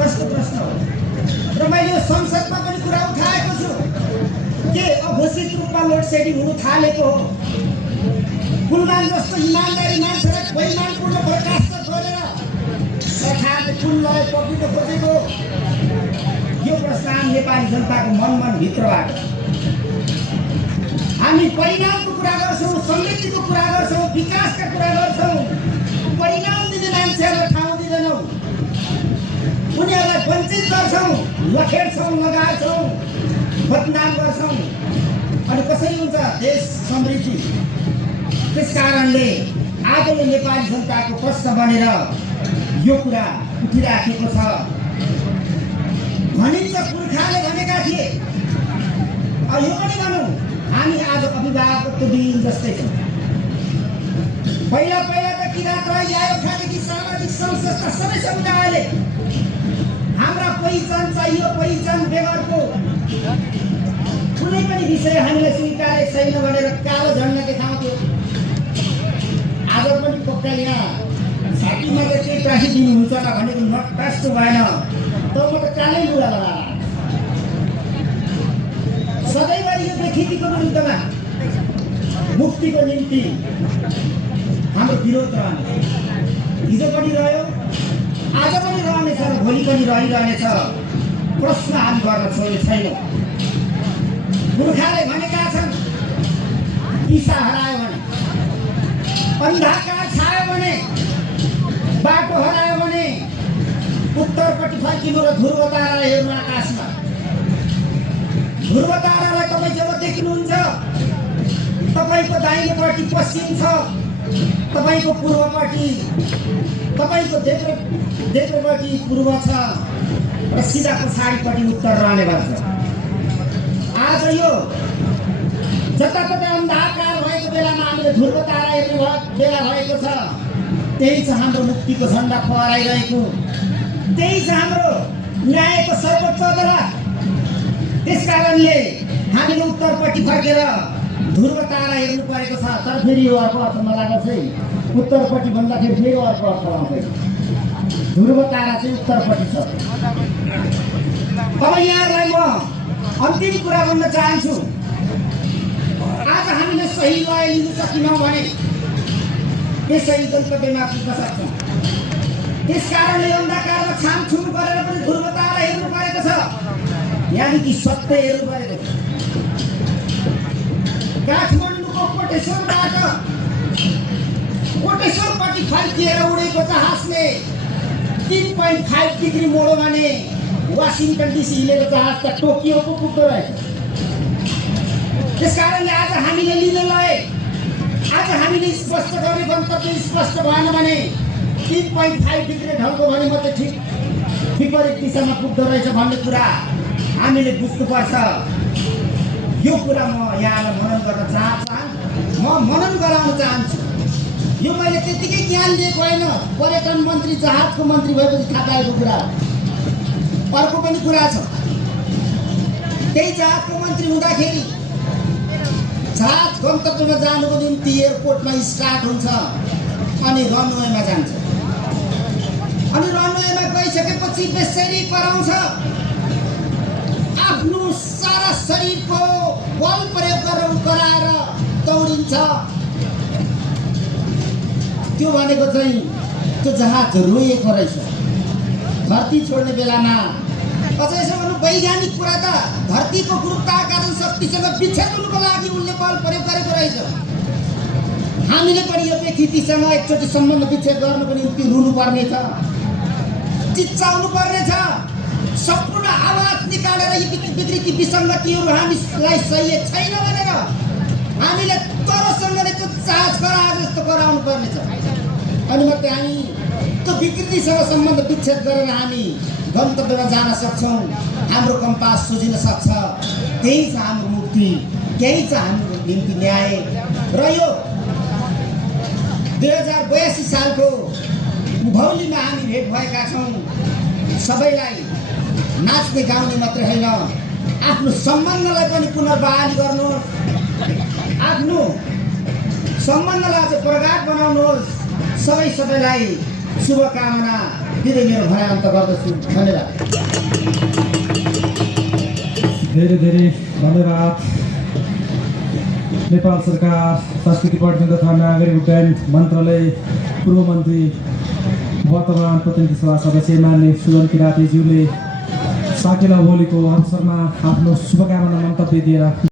कस्तो प्रश्न हो र मैले यो संसदमा पनि कुरा उठाएको छु के अघोषित रूपमा लोड सेडिङ हुन थालेको हो कुलमान जस्तो इमानदारी मान्छेलाई बेइमानपूर्ण बर्खास्त गरेर सरकारले कुललाई पक्रिन खोजेको यो प्रश्न आम नेपाली जनताको मन भित्रबाट हामी परिणामको कुरा गर्छौँ समृद्धिको कुरा गर्छौँ विकासका कुरा गर्छौँ परिणाम दिने मान्छेहरूलाई ठाउँ दिँदैनौँ उनीहरूलाई वञ्चित गर्छौँ लखेड्छौँ लगार्छौँ बदनाम गर्छौँ अनि कसरी हुन्छ देश समृद्धि त्यस कारणले आजले नेपाली जनताको प्रश्न बनेर यो कुरा उठिराखेको छ भनिन्छ पुर्खाले भनेका थिए यो पनि भनौँ हामी आज अभिभावकत्व दिन जस्तै छौँ पहिला त किराँत राईदेखि सामाजिक संस्था सबै समुदायले हाम्रा पहिचान चाहियो पहिचान बेगरको कुनै पनि विषय हामीले स्वीकारे छैन भनेर कालो झन्डा देखाउँथ्यो आज पनि पक्का यहाँ छातीमा चाहिँ केही राखिदिनुहुन्छ होला भनेको नटस्ट भएन त म त कालै लुगा लगाएर सधैँभरि यो व्यथितिको विरुद्धमा मुक्तिको निम्ति हाम्रो विरोध रहने हिजो पनि रह्यो आज पनि रहनेछ र भोलि पनि रहिरहनेछ प्रश्न हामी गर्न छोड्ने छैनौँ पुर्खाले भनेका छन् दिशा हरायो भने अन्धकार छायो भने बाटो हरायो भने उत्तरपट्टि फर्किनु र ध्रुव तारा हेर्नु आकाशमा ध्रुव तारालाई तपाईँ जब देख्नुहुन्छ तपाईँको दाहिनेपट्टि पश्चिम छ तपाईँको पूर्वपट्टि तपाईँको देब्रेपट्टि पूर्व छ र सिधा पछाडिपट्टि उत्तर रहने गर्छ आज यो जताततै अन्धकार भएको बेलामा हामीले ध्रुव तारा हेर्ने बेला भएको छ त्यही छ हाम्रो मुक्तिको झन्डा फहराइरहेको त्यही छ हाम्रो न्यायको सर्वोच्च अदालत त्यस कारणले हामीले उत्तरपट्टि फर्केर ध्रुव तारा हेर्नु परेको छ तर फेरि यो अर्को अर्थमा लाग्छ है उत्तरपट्टि भन्दाखेरि फेरि अर्को अर्थ आउँछ ध्रुव तारा चाहिँ उत्तरपट्टि छ अब यहाँलाई म अन्तिम कुरा भन्न चाहन्छु आज हामीले सही लय लिन सकेनौँ भने त्यसै गन्तव्यमा पुग्न सक्छौँ त्यस कारणले अन्धकारमा छामछुम गरेर पनि ध्रुव तारा हेर्नु परेको छ यानि कि सत्य हेर्नु परेको छ काठमाडौँको कोटेश्वरपट्टि फर्किएर उडेको जहाजले 3.5 डिग्री मोडो भने वासिङटन डिसी हिँडेको जहाज त टोकियोको पुग्दो रहेछ त्यस कारणले आज हामीले लिने लय आज हामीले स्पष्ट गर्ने गन्तव्य स्पष्ट भएन भने 3.5 डिग्री ढल्को भने मात्रै ठिक विपरीत दिशामा पुग्दो रहेछ भन्ने कुरा हामीले बुझ्नुपर्छ यो कुरा म यहाँलाई मनन गर्न चाहन्छु म मनन गराउन चाहन्छु यो मैले त्यतिकै ज्ञान लिएको होइन पर्यटन मन्त्री जहाजको मन्त्री भएपछि थाहा पाएको कुरा अर्को पनि कुरा छ त्यही जहाजको मन्त्री हुँदाखेरि जहाज गन्तव्यमा जानुको निम्ति एयरपोर्टमा स्टार्ट हुन्छ अनि रनवेमा जान्छ अनि रनवेमा गइसकेपछि बेसरी कराउँछ आफ्नो सारा शरीरको बल प्रयोग गरेर कराएर दौडिन्छ त्यो भनेको चाहिँ त्यो जहाज रोएको रहेछ धरती छोड्ने बेलामा अझ यसो भन्नु वैज्ञानिक कुरा त धरतीको गुरुत्वाकर्षण शक्तिसँग विच्छेद हुनुको लागि उनले बल प्रयोग गरेको रहेछ हामीले पनि यो व्यक्तिसँग एकचोटि सम्बन्ध विच्छेद गर्नको निम्ति रुनु पर्नेछ चिच्चाउनु पर्नेछ सम्पूर्ण आवाज निकालेर यी विकृति विसङ्गतिहरू हामीलाई सही छैन भनेर हामीले तरसँग नै त्यो जाँच गराए जस्तो गराउनु पर्नेछ अनि मात्रै हामी त्यो विकृतिसँग सम्बन्ध विच्छेद गरेर हामी गन्तव्यमा जान सक्छौँ हाम्रो कम्पास सुझिन सक्छ त्यही छ हाम्रो मुक्ति त्यही छ हाम्रो निम्ति न्याय र यो 2082 सालको उभौलीमा हामी भेट भएका छौँ सबैलाई नाच्ने गाउने मात्रै होइन आफ्नो सम्बन्धलाई पनि पुनर्बहाली गर्नुहोस् आफ्नो सम्बन्धलाई चाहिँ प्रगाढ बनाउनुहोस् सबैलाई शुभकामना दिँदै मेरो भनाइ अन्त गर्दछु। धन्यवाद। धेरै धेरै धन्यवाद। नेपाल सरकार संस्कृति पर्यटन तथा नागरिक उड्डयन मन्त्रालय पूर्व मन्त्री वर्तमान प्रतिनिधि सभा सदस्य मान्य सुजन किरातीज्यूले साकेला होलीको अवसरमा आफ्नो शुभकामना मन्तव्य दिएर